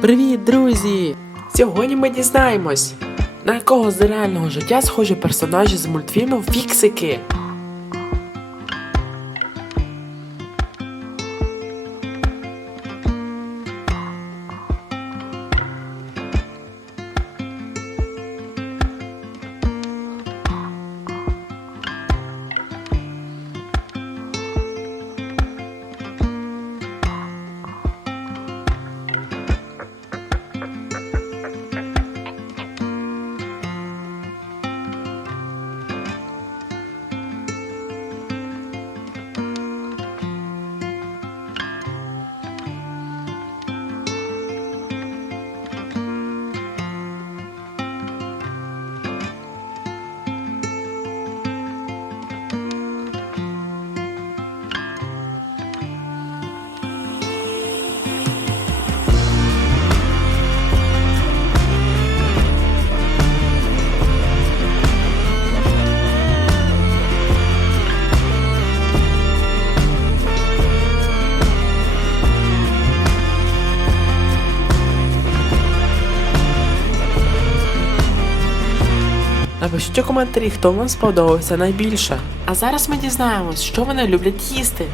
Привіт, друзі! Сьогодні ми дізнаємось, на якого з реального життя схожі персонажі з мультфільму Фіксики. Напишіть у коментарі, хто вам сподобався найбільше. А зараз ми дізнаємось, що вони люблять їсти.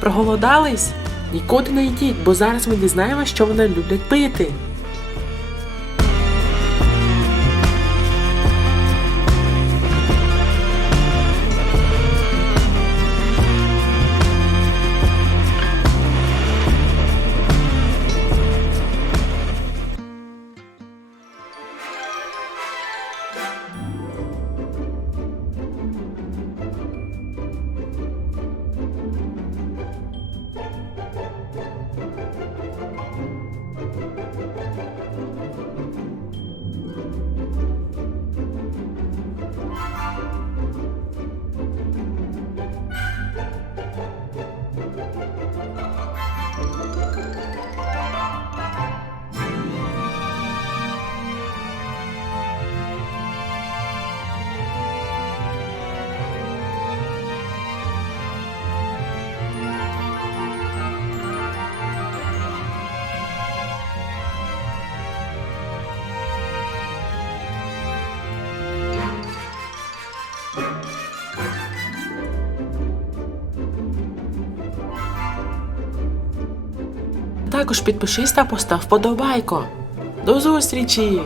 Проголодались? Нікуди не йдіть, бо зараз ми дізнаємося, що вони люблять пити. Також підпишись та постав вподобайко. До зустрічі!